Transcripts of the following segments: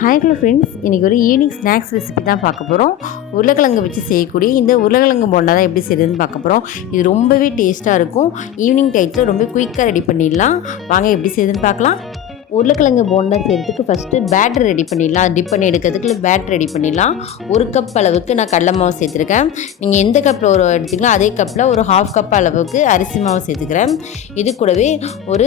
Hi hello friends இன்றைக்கி ஒரு evening snacks recipe தான் பார்க்க போகிறோம் உருளைக்கிழங்கு வச்சு செய்யக்கூடிய இந்த உருளைக்கிழங்கு போண்டா தான் எப்படி செய்யுதுன்னு பார்க்க போகிறோம் இது ரொம்பவே டேஸ்ட்டாக இருக்கும். ஈவினிங் டைத்தில் ரொம்ப குயிக்காக ரெடி பண்ணிடலாம். வாங்க எப்படி செய்யுதுன்னு பார்க்கலாம். உருளைக்கிழங்கு போண்டா செய்கிறதுக்கு ஃபஸ்ட்டு பேட்டர் ரெடி பண்ணிடலாம். டிப் பண்ணி எடுக்கிறதுக்குள்ள பேட்டர் ரெடி பண்ணிடலாம். ஒரு கப் அளவுக்கு நான் கடலை மாவு சேர்த்துருக்கேன். நீங்கள் எந்த கப்பில் ஒரு எடுத்தீங்களோ அதே கப்பில் ஒரு ஹாஃப் கப் அளவுக்கு அரிசி மாவு சேர்த்துக்கிறேன். இது கூடவே ஒரு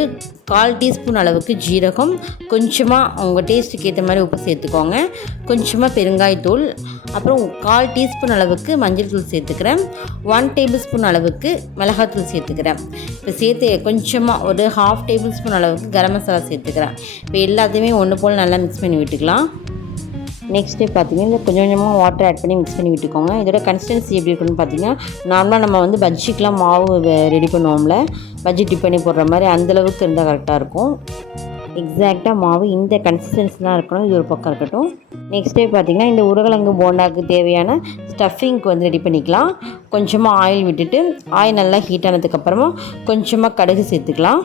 கால் டீஸ்பூன் அளவுக்கு ஜீரகம். கொஞ்சமாக உங்கள் டேஸ்ட்டுக்கு ஏற்ற மாதிரி உப்பு சேர்த்துக்கோங்க. கொஞ்சமாக பெருங்காயத்தூள். அப்புறம் கால் டீஸ்பூன் அளவுக்கு மஞ்சள் தூள் சேர்த்துக்கிறேன். ஒன் டேபிள் ஸ்பூன் அளவுக்கு மிளகாத்தூள் சேர்த்துக்கிறேன். இப்போ சேர்த்து கொஞ்சமாக ஒரு ஹாஃப் டேபிள் ஸ்பூன் அளவுக்கு கரம் மசாலா சேர்த்துக்கிறேன். இப்போ எல்லாத்தையுமே ஒன்று போல் நல்லா மிக்ஸ் பண்ணி விட்டுக்கலாம். நெக்ஸ்ட் டே பார்த்தீங்கன்னா கொஞ்சம் கொஞ்சமாக வாட்டர் ஆட் பண்ணி மிக்ஸ் பண்ணி விட்டுக்கோங்க. இதோட கன்சிஸ்டன்சி எப்படி இருக்குன்னு பார்த்தீங்கன்னா நார்மலாக நம்ம வந்து பஜ்ஜிக்கெலாம் மாவு ரெடி பண்ணுவோம்ல. பஜ்ஜி டிப் பண்ணி போடுற மாதிரி அந்தளவுக்கு இருந்தால் கரெக்டாக இருக்கும். எக்ஸாக்டாக மாவு இந்த கன்சிஸ்டன்சி தான் இருக்கணும். இது ஒரு பக்கம் இருக்கட்டும். நெக்ஸ்ட் டே பார்த்திங்கன்னா இந்த உருகலங்கு போண்டாக்கு தேவையான ஸ்டஃபிங்க்கு வந்து ரெடி பண்ணிக்கலாம். கொஞ்சமாக ஆயில் விட்டுட்டு ஆயில் நல்லா ஹீட் ஆனதுக்கப்புறமா கொஞ்சமாக கடுகு சேர்த்துக்கலாம்.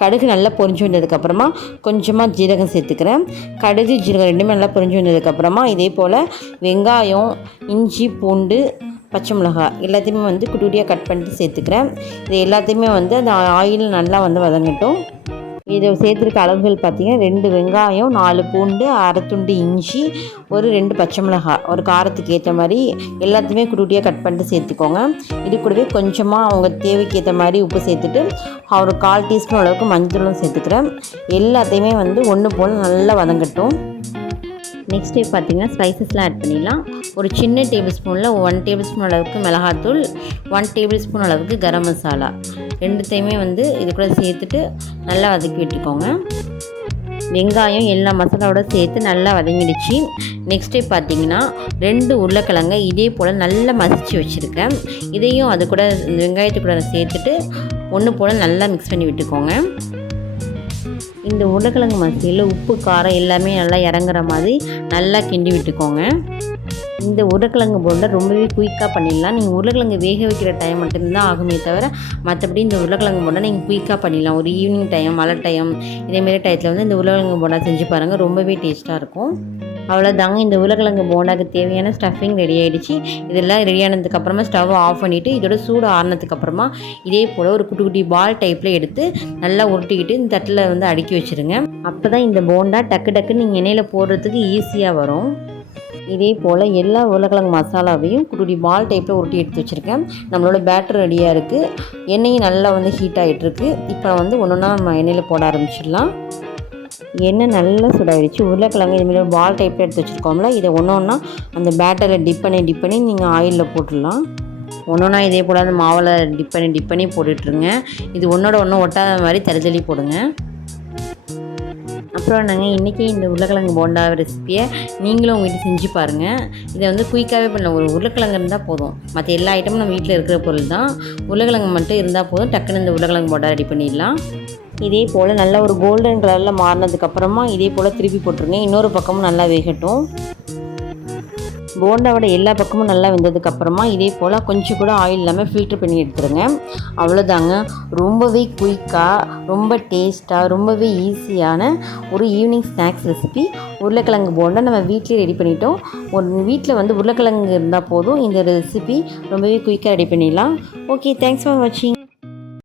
கடுகு நல்லா பொரிஞ்சு வந்ததுக்கப்புறமா கொஞ்சமாக ஜீரகம் சேர்த்துக்கிறேன். கடுகு ஜீரகம் ரெண்டுமே நல்லா பொரிஞ்சு வந்ததுக்கப்புறமா இதே போல் வெங்காயம் இஞ்சி பூண்டு பச்சை மிளகாய் எல்லாத்தையுமே வந்து குட்டி குட்டியாக கட் பண்ணிட்டு சேர்த்துக்கிறேன். இது எல்லாத்தையுமே வந்து அந்த ஆயில் நல்லா வந்து வதங்கட்டும். இதை சேர்த்துருக்க அளவுகள் பார்த்திங்கன்னா ரெண்டு வெங்காயம் நாலு பூண்டு அரை துண்டு இஞ்சி ஒரு ரெண்டு பச்சை மிளகாய் ஒரு காரத்துக்கு ஏற்ற மாதிரி எல்லாத்தையுமே குட்டியாக கட் பண்ணிட்டு சேர்த்துக்கோங்க. இது கூடவே கொஞ்சமாக அவங்க தேவைக்கு ஏற்ற மாதிரி உப்பு சேர்த்துட்டு ஒரு கால் டீஸ்பூன் அளவுக்கு மஞ்சளும் சேர்த்துக்கிறேன். எல்லாத்தையுமே வந்து ஒன்று போல் நல்லா வதங்கட்டும். நெக்ஸ்ட் டே பார்த்திங்கன்னா ஸ்பைசஸ்லாம் ஆட் பண்ணிடலாம். ஒரு சின்ன டேபிள் ஸ்பூனில் ஒன் டேபிள் ஸ்பூன் அளவுக்கு மிளகாத்தூள் ஒன் டேபிள் ஸ்பூன் அளவுக்கு கரம் மசாலா. ரெண்டுத்தையுமே வந்து இது கூட சேர்த்துட்டு நல்லா வதக்கி விட்டுக்கோங்க. வெங்காயம் எல்லா மசாலாவோட சேர்த்து நல்லா வதங்கிடுச்சு. நெக்ஸ்ட்டு பார்த்தீங்கன்னா ரெண்டு உருளைக்கிழங்க இதே போல் நல்லா மசிச்சு வச்சுருக்கேன். இதையும் அது கூட வெங்காயத்து கூட சேர்த்துட்டு ஒன்று போல் நல்லா மிக்ஸ் பண்ணி விட்டுக்கோங்க. இந்த உருளைக்கிழங்கு மசியில் உப்பு காரம் எல்லாமே நல்லா இறங்குற மாதிரி நல்லா கிண்டி விட்டுக்கோங்க. இந்த உருளைக்கிழங்கு போண்டா ரொம்பவே குயிக்காக பண்ணிடலாம். நீங்கள் உருளைக்கிழங்கு வேக வைக்கிற டைம் மட்டும்தான் ஆகுமே தவிர மற்றபடி இந்த உருளைக்கிழங்கு போண்டா நீங்கள் குயிக்காக பண்ணிடலாம். ஒரு ஈவினிங் டைம் மழை டைம் இதேமாரி டயத்தில் வந்து இந்த உருளைக்கிழங்கு போண்டா செஞ்சு பாருங்கள் ரொம்பவே டேஸ்ட்டாக இருக்கும். அவ்வளோதாங்க இந்த உருளைக்கிழங்கு போண்டாக்கு தேவையான ஸ்டஃபிங் ரெடி ஆகிடுச்சு இதெல்லாம் ரெடி ஆனதுக்கப்புறமா ஸ்டவ் ஆஃப் பண்ணிவிட்டு இதோட சூடு ஆறினதுக்கப்புறமா இதே போல் ஒரு குட்டி குட்டி பால் டைப்பில் எடுத்து நல்லா உருட்டிக்கிட்டு இந்த தட்டில் வந்து அடுக்கி வச்சுருங்க. அப்போ தான் இந்த போண்டா டக்கு டக்குன்னு நீங்கள் எண்ணெயில் போடுறதுக்கு ஈஸியாக வரும். இதே போல் எல்லா உருளைக்கிழங்கு மசாலாவையும் குட்டி பால் டைப்பில் உருட்டி எடுத்து வச்சுருக்கேன். நம்மளோட பேட்டர் ரெடியாக இருக்குது எண்ணெயும் நல்லா வந்து ஹீட் ஆகிட்டுருக்கு இப்போ வந்து ஒன்று ஒன்றா நம்ம எண்ணெயில் போட ஆரம்பிச்சிடலாம். எண்ணெய் நல்லா சுடாயிடுச்சு. உருளைக்கிழங்கு இதுமாரி பால் டைப்பில் எடுத்து வச்சுருக்கோம்ல இதை ஒன்று ஒன்றா அந்த பேட்டரில் டிப் பண்ணி டிப் பண்ணி நீங்கள் ஆயிலில் போட்டுடலாம். ஒன்று ஒன்றா இதே போல் அந்த மாவில் டிப் பண்ணி டிப் பண்ணி போட்டுட்ருங்க இது ஒன்றோட ஒன்று ஒட்டாத மாதிரி தள்ளி தள்ளி போடுங்க. அப்புறம் நாங்கள் இன்றைக்கி இந்த உருளைக்கிழங்கு போண்டா ரெசிப்பியை நீங்களும் உங்கள் வீட்டில் செஞ்சு பாருங்கள் இதை வந்து குயிக்காகவே பண்ணலாம். ஒரு உருளைக்கிழங்கு இருந்தால் போதும். மற்ற எல்லா ஐட்டமும் நம்ம வீட்டில் இருக்கிற பொருள் தான். உருளைக்கிழங்கு மட்டும் இருந்தால் போதும். டக்குன்னு இந்த உருளைக்கிழங்கு போண்டா ரெடி பண்ணிடலாம். இதே போல் நல்லா ஒரு கோல்டன் கலரில் மாறினதுக்கப்புறமா இதே போல் திருப்பி போட்டுருங்க. இன்னொரு பக்கமும் நல்லா வேகட்டும். போண்டாவோட எல்லா பக்கமும் நல்லா வெந்ததுக்கப்புறமா இதே போல் கொஞ்சம் கூட ஆயில் இல்லாமல் ஃபில்ட்ரு பண்ணி எடுத்துருங்க. அவ்வளோதாங்க ரொம்பவே குயிக்காக ரொம்ப டேஸ்ட்டாக ரொம்பவே ஈஸியான ஒரு ஈவினிங் ஸ்நாக்ஸ் ரெசிபி உருளைக்கிழங்கு போண்டா நம்ம வீட்லேயே ரெடி பண்ணிட்டோம். ஒரு வீட்டில் வந்து உருளைக்கிழங்கு இருந்தால் போதும். இந்த ரெசிபி ரொம்பவே குயிக்காக ரெடி பண்ணிடலாம். ஓகே தேங்க்ஸ் ஃபார் வாட்சிங்